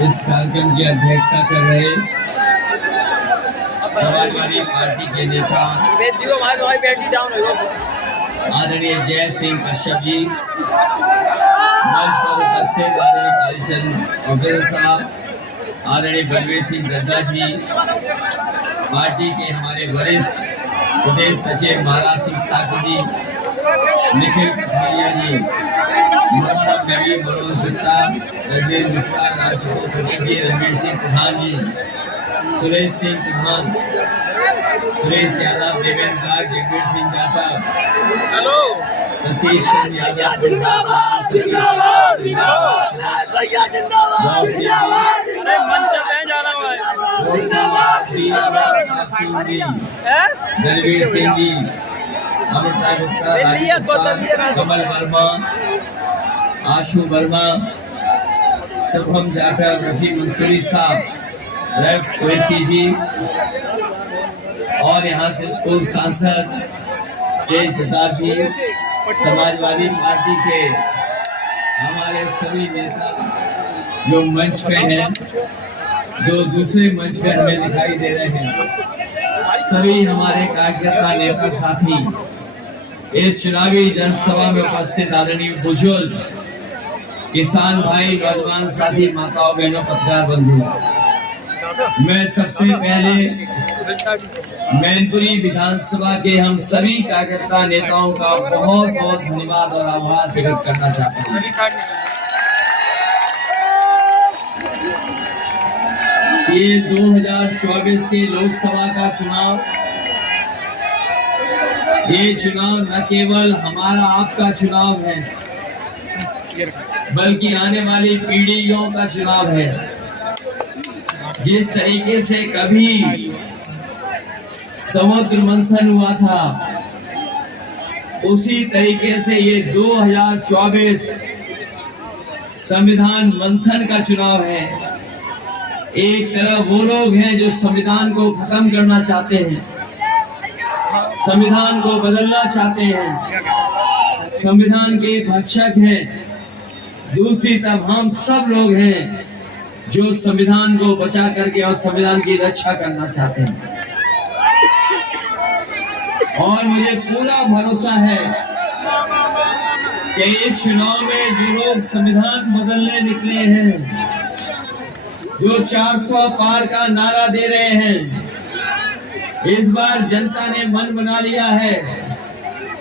इस कार्यक्रम की अध्यक्षता कर रहे समाजवादी पार्टी के नेता आदरणीय जय सिंह कश्यप जी, मंच पर उपस्थित आदरणीय कालीचंद प्रोफेसर साहब, आदरणीय बलवीर सिंह दद्दा जी, पार्टी के हमारे वरिष्ठ प्रदेश सचिव महाराज सिंह साकू जी, निखिल कथरिया जी, मोहम्मद नबी, मनोज गुप्ता, रजनीश मिश्रा, राजकिशोर पटेल जी, रणवीर सिंह प्रधान जी, सुरेश सिंह प्रधान, सुरेश यादव, देवेंद्र गार, जगवीर सिंह जाटव, हेलो, सतीश सिंह यादव जिंदाबाद, जिंदाबाद, जिंदाबाद, सैया जिंदाबाद, जिंदाबाद, मंच पे जाना हुआ है, दलवीर सिंह जी, अमृता गुप्ता, कमल वर्मा, आशु वर्मा, शुभम जाटव, रफी मंसूरी साहब, रैफ कुरैशी जी और यहाँ से पूर्व सांसद तेज प्रताप जी, समाजवादी पार्टी के हमारे सभी नेता जो मंच पे हैं, जो दूसरे मंच पे हमें दिखाई दे रहे हैं, सभी हमारे कार्यकर्ता नेता साथी, इस चुनावी जनसभा में उपस्थित आदरणीय बुजुर्ग, किसान भाई, नौजवान साथी, माताओं बहनों, पत्रकार बंधु, मैं सबसे पहले मैनपुरी विधानसभा के हम सभी कार्यकर्ता नेताओं का बहुत बहुत धन्यवाद और आभार व्यक्त करना चाहता हूँ। ये 2024 के लोकसभा का चुनाव, ये चुनाव न केवल हमारा आपका चुनाव है, बल्कि आने वाली पीढ़ियों का चुनाव है। जिस तरीके से कभी समुद्र मंथन हुआ था, उसी तरीके से ये 2024 संविधान मंथन का चुनाव है। एक तरफ वो लोग हैं जो संविधान को खत्म करना चाहते हैं, संविधान को बदलना चाहते हैं, संविधान के भक्षक हैं। दूसरी तरफ हम सब लोग हैं जो संविधान को बचा करके और संविधान की रक्षा करना चाहते हैं। और मुझे पूरा भरोसा है कि इस चुनाव में जो लोग संविधान बदलने निकले हैं, जो 400 पार का नारा दे रहे हैं, इस बार जनता ने मन बना लिया है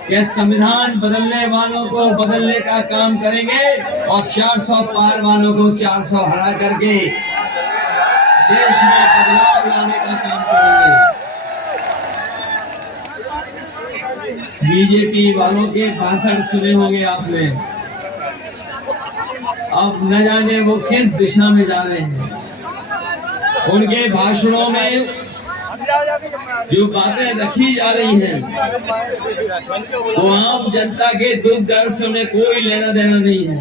कि संविधान बदलने वालों को बदलने का काम करेंगे और 400 पार वालों को 400 हरा करके देश में बदलाव लाने का काम करेंगे। बीजेपी वालों के भाषण सुने होंगे आपने, अब न जाने वो किस दिशा में जा रहे हैं। उनके भाषणों में जो बातें रखी जा रही हैं, वो आम जनता के दुख दर्द से उन्हें कोई लेना देना नहीं है।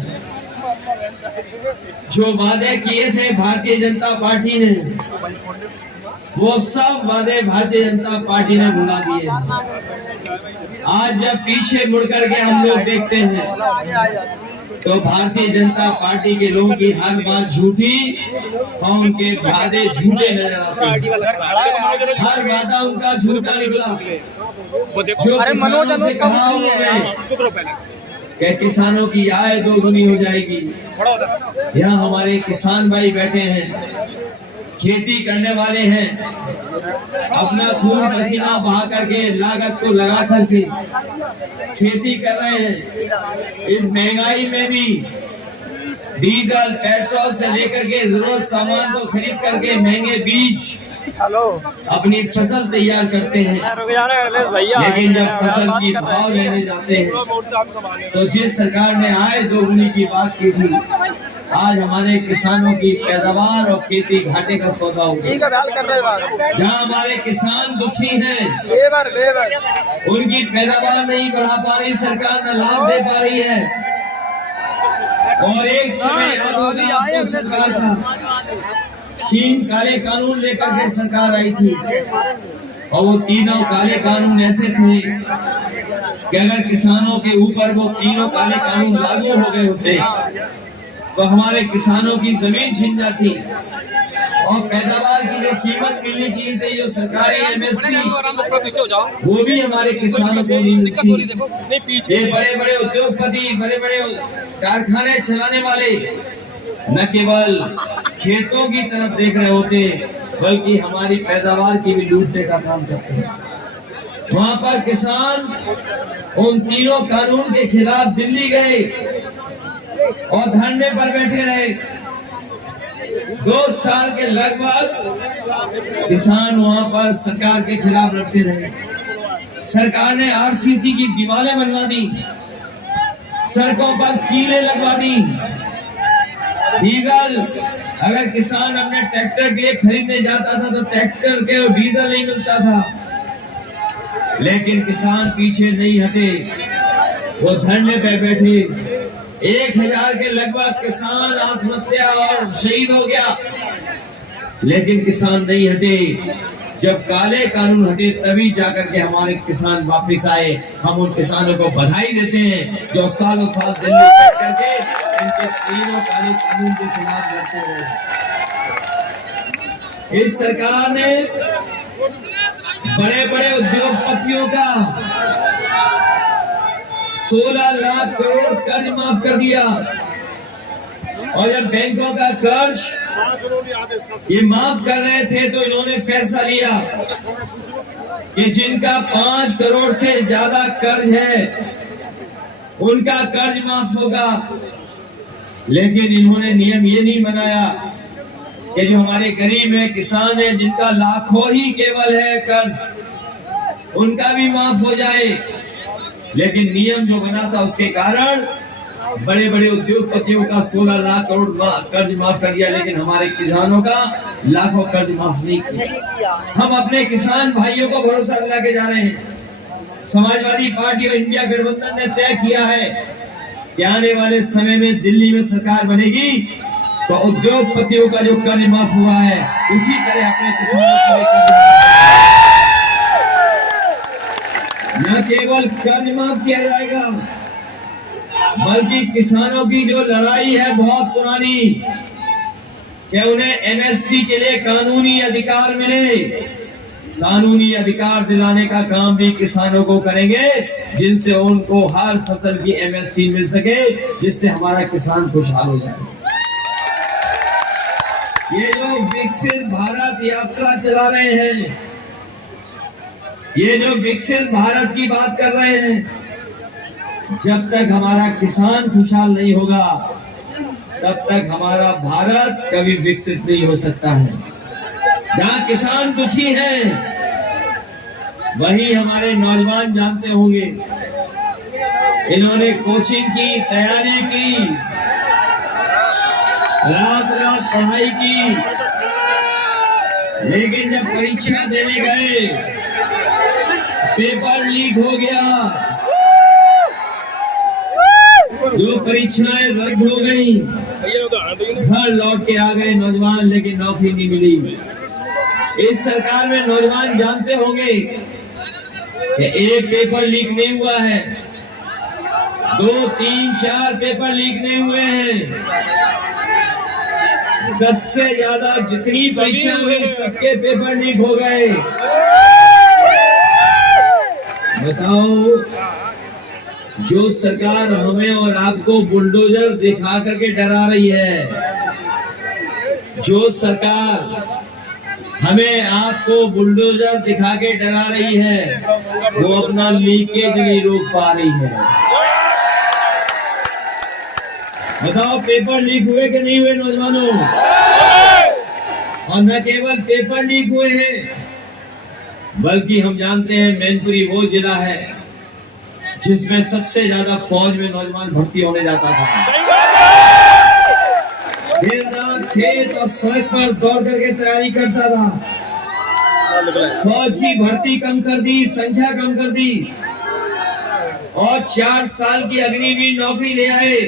जो वादे किए थे भारतीय जनता पार्टी ने, वो सब वादे भारतीय जनता पार्टी ने भुला दिए। आज जब पीछे मुड़ करके हम लोग देखते हैं तो भारतीय जनता पार्टी के लोगों की हर बात झूठी और उनके वादे झूठे नजर आते हैं। हर वादा उनका झूठा निकला। जो किसानों से कहा उन्होंने कि किसानों की आय दोगुनी हो जाएगी, यहाँ हमारे किसान भाई बैठे हैं, खेती करने वाले हैं, अपना खून पसीना बहा करके लागत को लगा करके खेती कर रहे हैं। इस महंगाई में भी डीजल पेट्रोल से लेकर के जरूरत सामान को खरीद करके महंगे बीज अपनी फसल तैयार करते हैं, लेकिन जब फसल की भाव लेने जाते हैं तो जिस सरकार ने आय दोगुनी की बात की थी, आज हमारे किसानों की पैदावार और खेती घाटे का सौदा हो गया। जहाँ हमारे किसान दुखी हैं, उनकी पैदावार नहीं बढ़ा पा रही सरकार, न लाभ दे पा रही है। और एक समय याद होगा आपको सरकार का 3 काले कानून लेकर के सरकार आई थी, और वो तीनों काले कानून ऐसे थे कि अगर किसानों के ऊपर वो तीनों काले कानून लागू हो गए होते तो हमारे किसानों की जमीन छिन जाती और पैदावार की जो कीमत मिलनी चाहिए थी, जो सरकारी एमएसपी, वो भी हमारे किसानों को नहीं मिलती। ये बड़े बड़े उद्योगपति, बड़े बड़े कारखाने चलाने वाले न केवल खेतों की तरफ देख रहे होते, बल्कि हमारी पैदावार की भी लूटने का काम करते हैं। वहां पर किसान उन तीनों कानून के खिलाफ दिल्ली गए और धरने पर बैठे रहे। 2 साल के लगभग किसान वहां पर सरकार के खिलाफ लड़ते रहे। सरकार ने आरसीसी की दीवारें बनवा दी, सड़कों पर कीलें लगवा दी। डीजल, अगर किसान अपने ट्रैक्टर के लिए खरीदने जाता था तो ट्रैक्टर के डीजल नहीं मिलता था, लेकिन किसान पीछे नहीं हटे, वो धरने पे बैठे। 1000 के लगभग किसान आत्महत्या और शहीद हो गया, लेकिन किसान नहीं हटे। जब काले कानून हटे तभी जाकर के हमारे किसान वापस आए। हम उन किसानों को बधाई देते हैं जो सालों साल दिल्ली बैठ करके इनके तीनों काले कानून के खिलाफ लड़ते हैं। इस सरकार ने बड़े बड़े उद्योगपतियों का 16 लाख करोड़ कर्ज माफ कर दिया, और जब बैंकों का कर्ज ये माफ कर रहे थे तो इन्होंने फैसला लिया कि जिनका 5 करोड़ से ज्यादा कर्ज है उनका कर्ज माफ होगा। लेकिन इन्होंने नियम ये नहीं बनाया कि जो हमारे गरीब है, किसान है, जिनका लाखों ही केवल है कर्ज, उनका भी माफ हो जाए। लेकिन नियम जो बना था उसके कारण बड़े बड़े उद्योगपतियों का 16 लाख करोड़ कर्ज माफ कर दिया, लेकिन हमारे किसानों का लाखों कर्ज माफ नहीं किया। हम अपने किसान भाइयों को भरोसा दिला के जा रहे हैं। समाजवादी पार्टी और इंडिया गठबंधन ने तय किया है कि आने वाले समय में दिल्ली में सरकार बनेगी तो उद्योगपतियों का जो कर्ज माफ हुआ है उसी तरह अपने किसानों को न केवल कर्ज माफ किया जाएगा, बल्कि किसानों की जो लड़ाई है बहुत पुरानी कि उन्हें एमएसपी के लिए कानूनी अधिकार मिले, कानूनी अधिकार दिलाने का काम भी किसानों को करेंगे, जिनसे उनको हर फसल की एमएसपी मिल सके, जिससे हमारा किसान खुशहाल हो जाए। ये जो विकसित भारत यात्रा चला रहे हैं, ये जो विकसित भारत की बात कर रहे हैं, जब तक हमारा किसान खुशहाल नहीं होगा तब तक हमारा भारत कभी विकसित नहीं हो सकता है। जहां किसान दुखी हैं, वही हमारे नौजवान जानते होंगे, इन्होंने कोचिंग की, तैयारी की, रात रात पढ़ाई की, लेकिन जब परीक्षा देने गए पेपर लीक हो गया, जो परीक्षाएं रद्द हो गई, घर लौट के आ गए नौजवान, लेकिन नौकरी नहीं मिली। इस सरकार में नौजवान जानते होंगे कि एक पेपर लीक नहीं हुआ है, 2, 3, 4 पेपर लीक नहीं हुए हैं। 10 से ज्यादा जितनी परीक्षा हुई सबके पेपर लीक हो गए। बताओ, जो सरकार हमें और आपको बुलडोजर दिखा करके डरा रही है, जो सरकार हमें आपको बुलडोजर दिखा के डरा रही है, वो अपना लीकेज नहीं रोक पा रही है। बताओ, पेपर लीक हुए कि नहीं हुए नौजवानों? और न केवल पेपर लीक हुए हैं, बल्कि हम जानते हैं मैनपुरी वो जिला है जिसमें सबसे ज्यादा फौज में नौजवान भर्ती होने जाता था। दिन रात खेत और सड़क पर दौड़ करके तैयारी करता था। फौज की भर्ती कम कर दी, संख्या कम कर दी, और 4 साल की अग्निवीर नौकरी ले आए।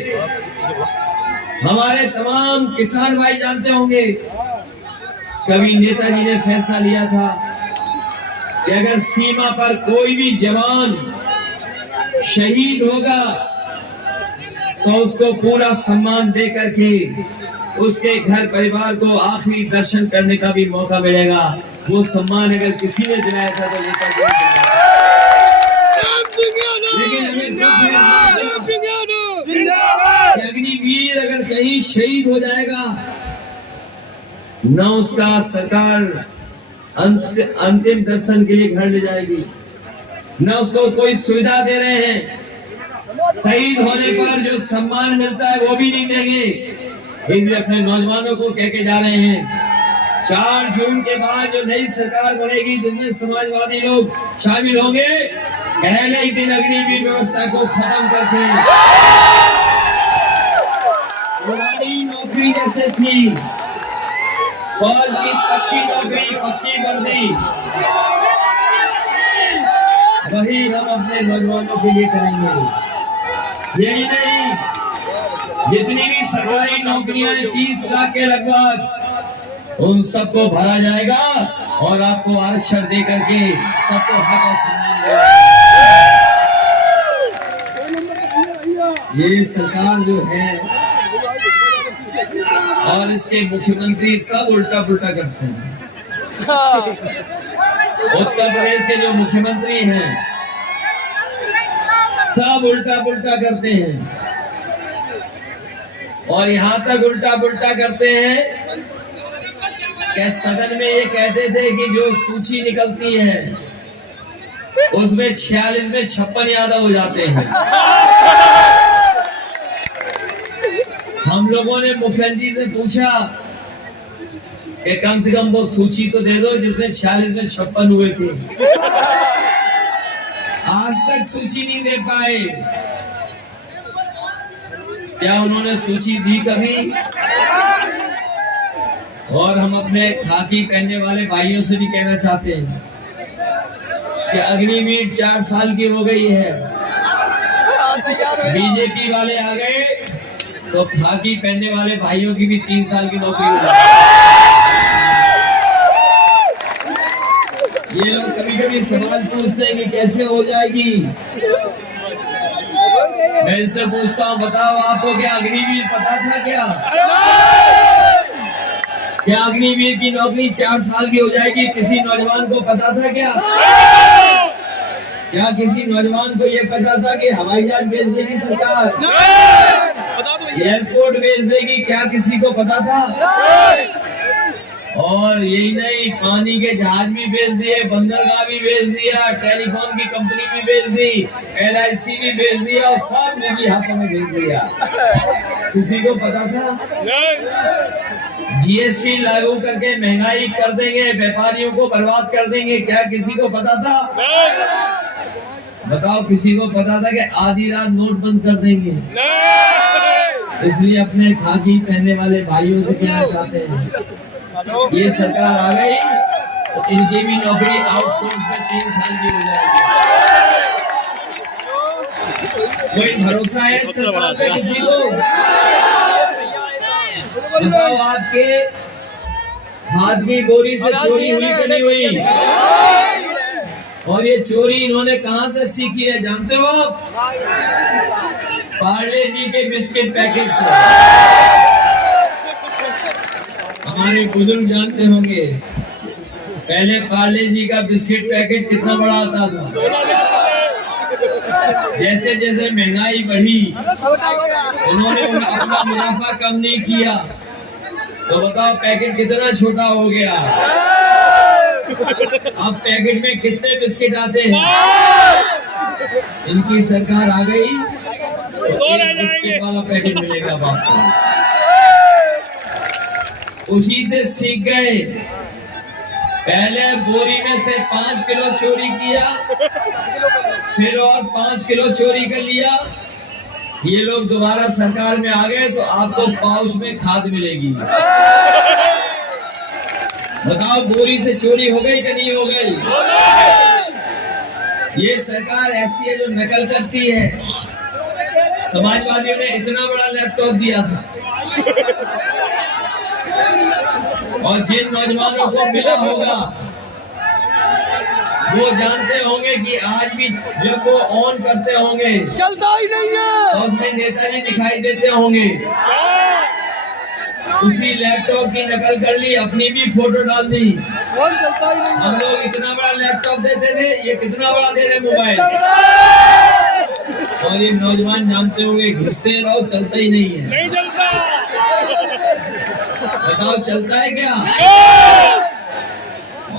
हमारे तमाम किसान भाई जानते होंगे, कभी नेताजी ने फैसला लिया था कि अगर सीमा पर कोई भी जवान शहीद होगा तो उसको पूरा सम्मान दे करके उसके घर परिवार को आखिरी दर्शन करने का भी मौका मिलेगा। वो सम्मान अगर किसी ने दिलाया था तो नेताजी ने दिलाया। लेकिन अग्निवीर अगर कहीं शहीद हो जाएगा, न उसका सरकार अंतिम दर्शन के लिए घर ले जाएगी, न उसको कोई सुविधा दे रहे हैं। शहीद होने पर जो सम्मान मिलता है वो भी नहीं देंगे। इसलिए अपने नौजवानों को कह के जा रहे हैं 4 जून के बाद जो नई सरकार बनेगी जिसमें समाजवादी लोग शामिल होंगे, पहले ही दिन अग्निवीर व्यवस्था को खत्म करके पुरानी नौकरी जैसे थी, फौज की पक्की नौकरी, पक्की वर्दी, वही हम अपने नौजवानों के लिए करेंगे। यही नहीं, जितनी भी सरकारी नौकरियां 30 लाख के लगभग, उन सबको भरा जाएगा और आपको आरक्षण दे करके सबको हक और सम्मान देगा। ये सरकार जो है और इसके मुख्यमंत्री सब उल्टा पुल्टा करते हैं। उत्तर प्रदेश के जो मुख्यमंत्री हैं सब उल्टा पुल्टा करते हैं, और यहां तक उल्टा पुल्टा करते हैं कि सदन में ये कहते थे कि जो सूची निकलती है उसमें 46 में 56 यादव हो जाते हैं। हम लोगों ने मुख्यमंत्री से पूछा कि कम से कम वो सूची तो दे दो जिसमें 46 में 56 हुए थे। आज तक सूची नहीं दे पाए। क्या उन्होंने सूची दी कभी? और हम अपने खाकी पहनने वाले भाइयों से भी कहना चाहते हैं कि अग्निवीर 4 साल की हो गई है, बीजेपी वाले आ गए तो खाकी पहनने वाले भाइयों की भी 3 साल की नौकरी हो जाएगी। ये लोग कभी कभी सवाल पूछते हैं कि कैसे हो जाएगी। मैं इनसे पूछता हूँ, बताओ आपको क्या अग्निवीर पता था क्या? क्या अग्निवीर की नौकरी 4 साल की हो जाएगी किसी नौजवान को पता था क्या? क्या किसी नौजवान को ये पता था कि हवाई जहाज भेज देगी सरकार, एयरपोर्ट भेज देगी? क्या किसी को पता था? और यही नहीं, पानी के जहाज भी भेज दिए, बंदरगाह भी भेज दिया, टेलीफोन की कंपनी भी भेज दी, LIC भी भेज दिया और सब निजी हाथों में भेज दिया। किसी को पता था? GST लागू करके महंगाई कर देंगे, व्यापारियों को बर्बाद कर देंगे, क्या किसी को पता था? बताओ, किसी को पता था कि आधी रात नोट बंद कर देंगे? इसलिए अपने खाकी पहनने वाले भाइयों से कहना चाहते हैं, ये सरकार आ गई तो इनकी भी नौकरी आउटसोर्स में 3 साल की हो जाएगी। कोई भरोसा है सरकार पे किसी को? बताओ, आपके हाथ की बोरी से चोरी हुई कि नहीं हुई? और ये चोरी इन्होंने कहां से सीखी है जानते हो? पार्ले जी के बिस्किट पैकेट से। हमारे बुजुर्ग जानते होंगे, पहले पार्ले जी का बिस्किट पैकेट कितना बड़ा आता था। जैसे जैसे महंगाई बढ़ी उन्होंने अपना मुनाफा कम नहीं किया, तो बताओ पैकेट कितना छोटा हो गया। अब पैकेट में कितने बिस्किट आते हैं? इनकी सरकार आ गई तो एक बिस्किट वाला पैकेट मिलेगा आपको। उसी से सीख गए। पहले बोरी में से 5 किलो चोरी किया, फिर और 5 किलो चोरी कर लिया। ये लोग दोबारा सरकार में आ गए तो आपको पाउच में खाद मिलेगी। बताओ, बोरी से चोरी हो गई कि नहीं हो गई? ये सरकार ऐसी है जो नकल करती है। समाजवादियों ने इतना बड़ा लैपटॉप दिया था और जिन नौजवानों को मिला होगा वो जानते होंगे कि आज भी जब वो ऑन करते होंगे चलता ही नहीं है तो उसमें नेताजी दिखाई देते होंगे। उसी लैपटॉप की नकल कर ली, अपनी भी फोटो डाल दी। फोन चलता ही नहीं है। हम लोग इतना बड़ा लैपटॉप देते थे, ये कितना बड़ा दे रहे मोबाइल। और ये नौजवान जानते होंगे घिसते रहो, चलता ही नहीं है। नहीं चलता। बताओ चलता है क्या?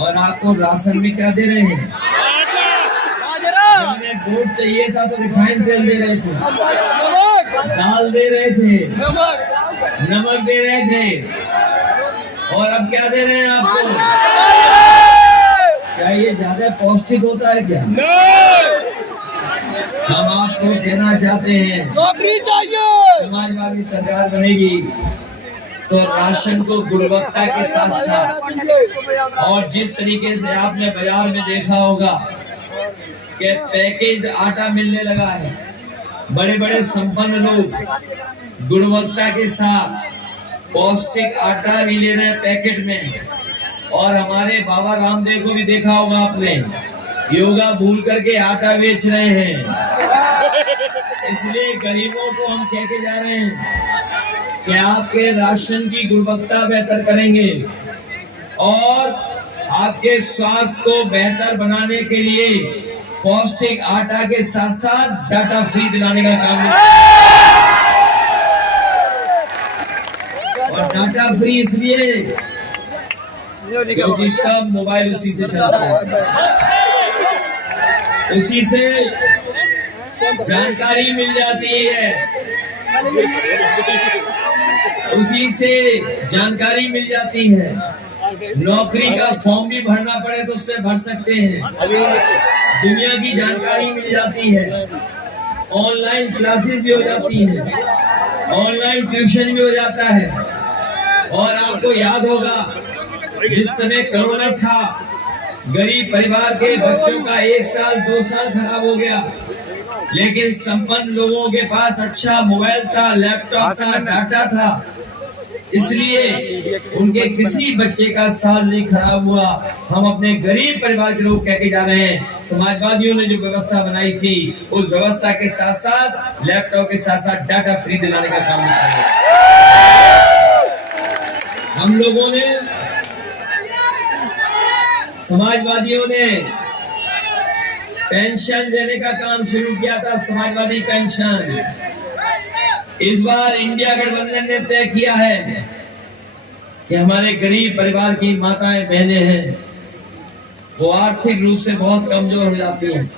और आपको राशन में क्या दे रहे हैं? हमने वोट चाहिए था तो रिफाइंड तेल दे रहे थे, दाल दे रहे थे, नमक दे रहे थे, और अब क्या दे रहे हैं आपको? क्या ये ज्यादा पौष्टिक होता है क्या? हम आपको कहना चाहते हैं, नौकरी चाहिए। समाजवादी सरकार बनेगी तो राशन को गुणवत्ता के साथ साथ, और जिस तरीके से आपने बाजार में देखा होगा कि पैकेज आटा मिलने लगा है, बड़े बड़े संपन्न लोग गुणवत्ता के साथ पौष्टिक आटा भी ले रहे हैं पैकेट में। और हमारे बाबा रामदेव को भी देखा होगा आपने, योगा भूल करके आटा बेच रहे हैं। इसलिए गरीबों को हम कह के जा रहे हैं कि आपके राशन की गुणवत्ता बेहतर करेंगे और आपके स्वास्थ्य को बेहतर बनाने के लिए पौष्टिक आटा के साथ साथ डाटा फ्री दिलाने का काम और डाटा फ्री इसलिए क्योंकि सब मोबाइल उसी से चलता है, उसी से जानकारी मिल जाती है, उसी से जानकारी मिल जाती है। नौकरी का फॉर्म भी भरना पड़े तो उससे भर सकते हैं, दुनिया की जानकारी मिल जाती है, ऑनलाइन क्लासेस भी हो जाती हैं, ऑनलाइन ट्यूशन भी हो जाता है। और आपको याद होगा जिस समय कोरोना था, गरीब परिवार के बच्चों का 1 साल 2 साल खराब हो गया, लेकिन संपन्न लोगों के पास अच्छा मोबाइल था, लैपटॉप था, डाटा था, इसलिए उनके किसी बच्चे का साल नहीं खराब हुआ। हम अपने गरीब परिवार के लोग कह के जा रहे हैं, समाजवादियों ने जो व्यवस्था बनाई थी उस व्यवस्था के साथ साथ लैपटॉप के साथ साथ डाटा फ्री दिलाने का काम किया। हम लोगों ने, समाजवादियों ने पेंशन देने का काम शुरू किया था, समाजवादी पेंशन। इस बार इंडिया गठबंधन ने तय किया है कि हमारे गरीब परिवार की माताएं बहनें हैं, वो आर्थिक रूप से बहुत कमजोर हो जाती हैं,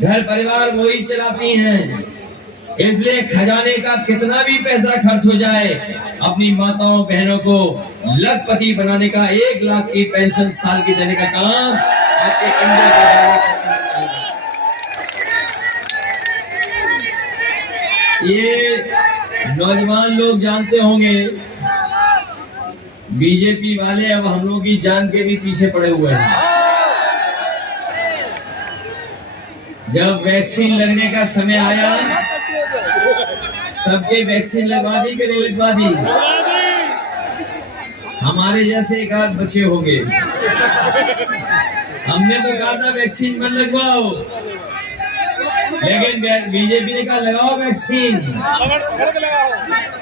घर परिवार वो ही चलाती हैं, इसलिए खजाने का कितना भी पैसा खर्च हो जाए, अपनी माताओं बहनों को लखपति बनाने का 1 लाख की पेंशन साल की देने का काम आपके इंडिया का ये नौजवान लोग जानते होंगे, बीजेपी वाले अब हम लोग की जान के भी पीछे पड़े हुए हैं। जब वैक्सीन लगने का समय आया, सबके वैक्सीन लगवा दी कि नहीं लगवा दी? हमारे जैसे एक आध बचे होंगे। हमने तो कहा था वैक्सीन मत लगवाओ, लेकिन बीजेपी ने कहा लगाओ वैक्सीन।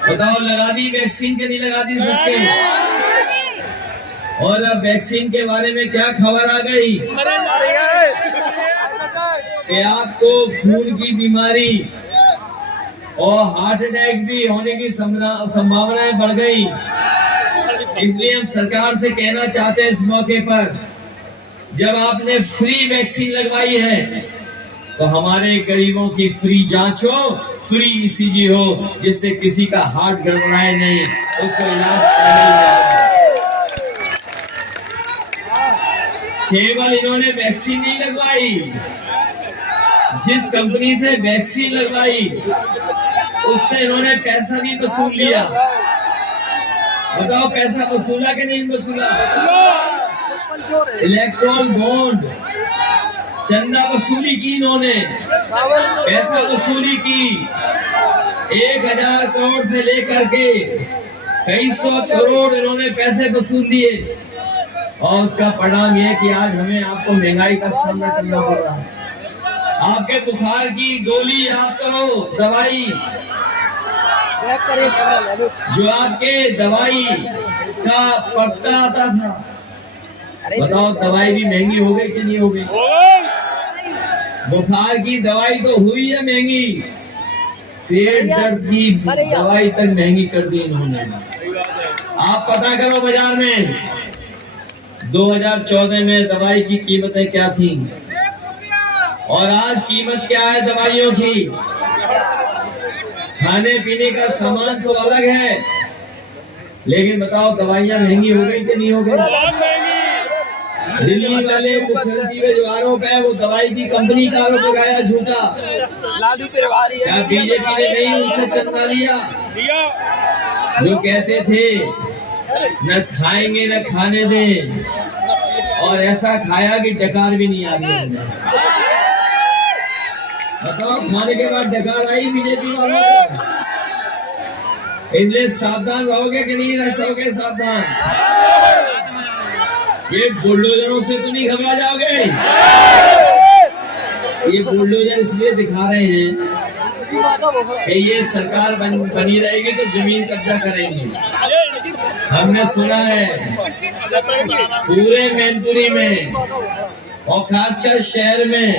बताओ लगा दी वैक्सीन के नहीं लगा दी सबके? और अब वैक्सीन के बारे में क्या खबर आ गई कि आपको खून की बीमारी और हार्ट अटैक भी होने की संभावनाएं बढ़ गई। इसलिए हम सरकार से कहना चाहते हैं इस मौके पर, जब आपने फ्री वैक्सीन लगवाई है तो हमारे गरीबों की फ्री जांच हो, फ्री ईसीजी हो, जिससे किसी का हार्ट गड़बड़ाए नहीं, उसको इलाज नहीं। केवल इन्होंने वैक्सीन नहीं लगवाई, जिस कंपनी से वैक्सीन लगवाई उससे इन्होंने पैसा भी वसूल लिया। बताओ पैसा वसूला कि नहीं वसूला? इलेक्ट्रॉन बॉन्ड चंदा वसूली की, इन्होंने पैसा वसूली की। 1000 करोड़ से लेकर के कई सौ करोड़ इन्होंने पैसे वसूल लिए। और उसका परिणाम यह कि आज हमें आपको महंगाई का सामना करना पड़ रहा है। आपके बुखार की गोली याद करो, दवाई जो आपके दवाई का पत्ता आता था, बताओ दवाई भी महंगी हो गई कि नहीं हो गई? बुखार की दवाई तो हुई है महंगी, पेट दर्द की दवाई तक महंगी कर दी इन्होंने। आप पता करो बाजार में 2014 में दवाई की कीमतें क्या थी और आज कीमत क्या है दवाइयों की। खाने पीने का सामान तो अलग है, लेकिन बताओ दवाइयां महंगी हो गई कि नहीं हो गई? दिल्ली वाले मुख्यमंत्री पे जो आरोप है वो दवाई की कंपनी का आरोप लगाया झूठा। क्या बीजेपी ने नहीं उनसे चंदा लिया? जो कहते थे न खाएंगे न खाने दें, और ऐसा खाया कि डकार भी नहीं आ रही। बताओ खाने के बाद डकार आई बीजेपी वालों को? इसलिए सावधान रहोगे कि नहीं रह सकोगे? सावधान, ये बुलडोजरों से तो नहीं घबरा जाओगे। ये बुलडोजर इसलिए दिखा रहे हैं कि ये सरकार बनी रहेगी तो जमीन कब्जा करेंगे। हमने सुना है पूरे मैनपुरी में और खासकर शहर में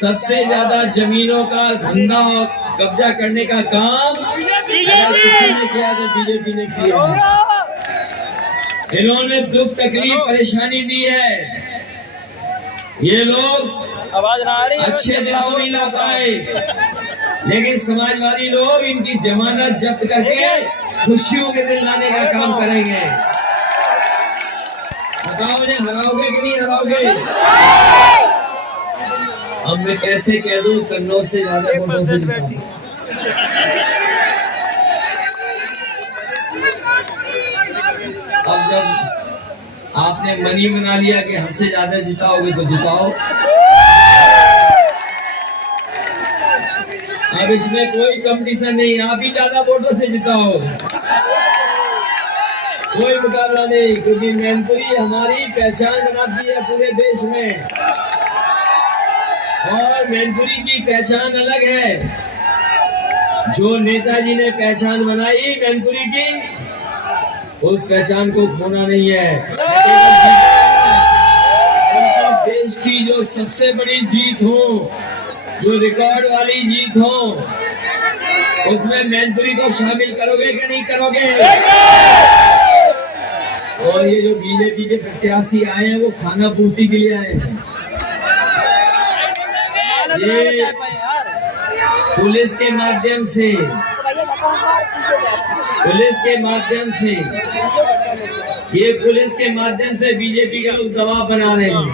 सबसे ज्यादा जमीनों का धंधा और कब्जा करने का काम अगर किसी ने किया तो बीजेपी ने किया है। इन्होंने दुख तकलीफ परेशानी दी है। ये लोग आवाज ना आ रही, अच्छे दिन तो नहीं ला पाए, लेकिन समाजवादी लोग इनकी जमानत जब्त करके खुशियों के दिन लाने का काम करेंगे। बताओ इन्हें हराओगे कि नहीं हराओगे? अब मैं कैसे कह दूं कन्नौज से ज्यादा वोटों से जीता। अब जब आपने मन ही बना लिया कि हमसे ज्यादा जिताओगे तो जिताओ। अब इसमें कोई कंपटीशन नहीं, आप ही ज्यादा वोटों से जिताओ, कोई मुकाबला नहीं, क्योंकि मैनपुरी हमारी पहचान बनाती है पूरे देश में और मैनपुरी की पहचान अलग है। जो नेताजी ने पहचान बनाई मैनपुरी की, उस पहचान को खोना नहीं है। देश की जो सबसे बड़ी जीत हो, जो रिकॉर्ड वाली जीत हो, उसमें मैनपुरी को शामिल करोगे कि नहीं करोगे? और ये जो बीजेपी के प्रत्याशी आए हैं वो खाना पूर्ति के लिए आए हैं। ये पुलिस के माध्यम से पुलिस के माध्यम से बीजेपी के लोग दबाव बना रहे हैं।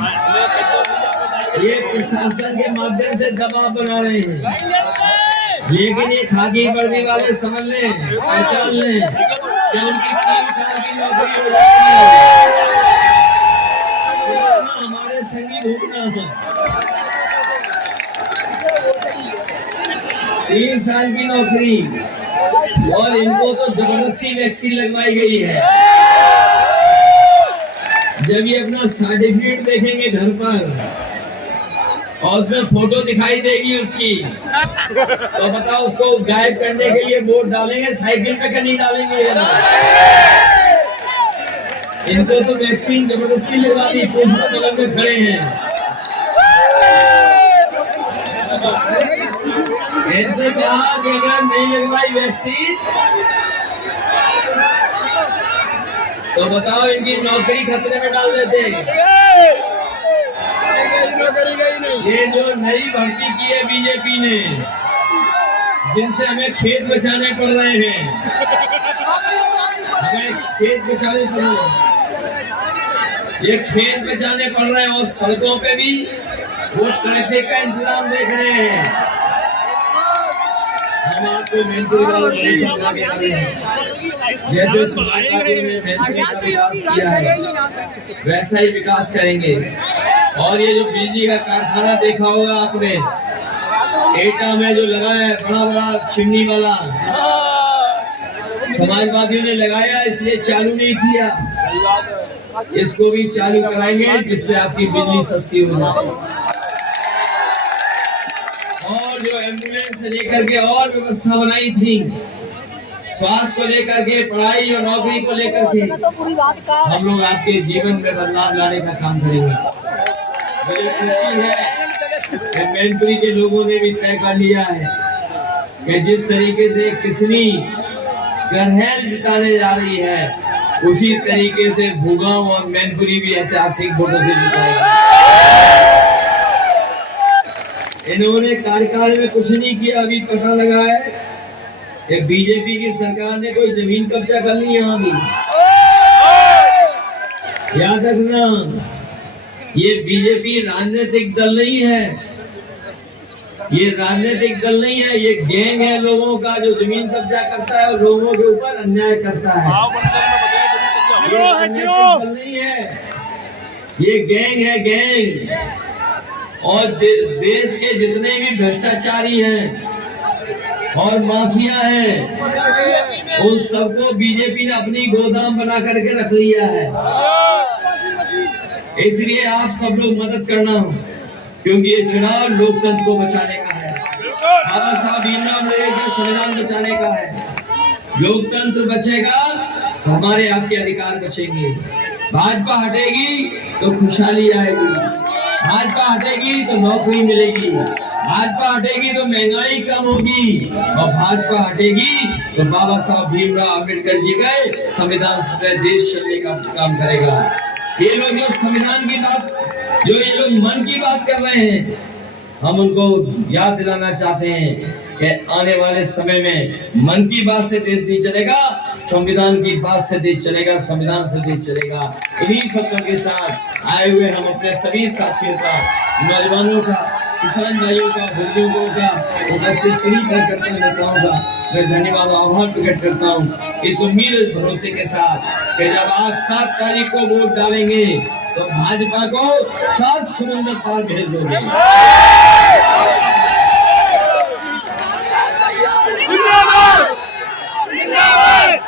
ये प्रशासन के माध्यम से दबाव बना रहे हैं, लेकिन ये खाकी वर्दी वाले समझ लें, पहचान लें कि उनकी 3 साल की नौकरी हो जाती है। हमारे संगी भूखना 3 साल की नौकरी, और इनको तो जबरदस्ती वैक्सीन लगवाई गई है। जब ये अपना सर्टिफिकेट देखेंगे घर पर और उसमें फोटो दिखाई देगी उसकी, तो बताओ उसको गायब करने के लिए वोट डालेंगे, साइकिल पे कहीं डालेंगे? इनको तो वैक्सीन जबरदस्ती लगवा दी, पुष्प बगल में खड़े हैं। ऐसे कहा कि अगर नहीं लगवाई वैक्सीन तो बताओ इनकी नौकरी खतरे में डाल देते। ये जो नई भर्ती की है बीजेपी ने, जिनसे हमें खेत बचाने पड़ रहे हैं, हमें खेत बचाने पड़ रहे हैं, ये खेत बचाने पड़ रहे हैं और सड़कों पे भी वो ट्रैफिक का इंतजाम देख रहे हैं। हम आपको मैनपुरी वालों को समझा के आ रहे हैं, जैसे समाजवादी ने मैनपुरी का विकास किया है वैसा ही विकास करेंगे। और ये जो बिजली का कारखाना देखा होगा आपने, एटा में जो लगाया है बड़ा बड़ा चिमनी वाला, समाजवादियों ने लगाया इसलिए चालू नहीं किया। इसको भी चालू कराएंगे जिससे आपकी बिजली सस्ती हो जाए। और जो एम्बुलेंस से लेकर के और व्यवस्था बनाई थी, स्वास्थ्य को लेकर के, पढ़ाई और नौकरी को लेकर के, हम लोग आपके जीवन में बदलाव लाने का काम करेंगे। मुझे खुशी है कि मैनपुरी के लोगों ने भी तय कर लिया है कि जिस तरीके से किसनी गरहैल जिताने जा रही है, उसी तरीके से भूगांव और मैनपुरी भी ऐतिहासिक वोटों से जिताएगा। इन्होंने कार्यकाल में कुछ नहीं किया। अभी पता लगा है कि बीजेपी की सरकार ने कोई जमीन कब्जा कर ली यहाँ भी। याद रखना, ये बीजेपी राजनीतिक दल नहीं है, ये राजनीतिक दल नहीं है, ये गैंग है लोगों का जो जमीन कब्जा करता है और लोगों के ऊपर अन्याय करता है। ये राजनीतिक दल नहीं है, ये गैंग है, गैंग। और देश के जितने भी भ्रष्टाचारी हैं और माफिया हैं, उन सबको बीजेपी ने अपनी गोदाम बना करके रख लिया है। इसलिए आप सब लोग मदद करना, क्योंकि ये चुनाव लोकतंत्र को बचाने का है। बाबा साहब भीमराव अम्बेडकर का संविधान बचाने का है। लोकतंत्र बचेगा तो हमारे आपके अधिकार बचेंगे। भाजपा हटेगी तो खुशहाली आएगी, भाजपा हटेगी तो नौकरी मिलेगी, भाजपा हटेगी तो महंगाई कम होगी, और भाजपा हटेगी तो बाबा साहब भीमराव अम्बेडकर जी का संविधान से देश चलने का काम करेगा। ये लोग जो संविधान की बात, जो ये लोग मन की बात कर रहे हैं, हम उनको याद दिलाना चाहते हैं कि आने वाले समय में मन की बात से देश नहीं चलेगा, संविधान की बात से देश चलेगा, संविधान से देश चलेगा। इन्हीं शब्दों के साथ आए हुए हम अपने सभी साथियों का, नौजवानों का, किसान भाइयों का, बुजुर्गों का, उपस्थित सभी कार्यकर्ता नेताओं का मैं धन्यवाद और आभार प्रकट करता हूँ। इस उम्मीद, इस भरोसे के साथ कि जब आप 7 तारीख को वोट डालेंगे तो भाजपा को 7 समुंदर पार भेज दोगे।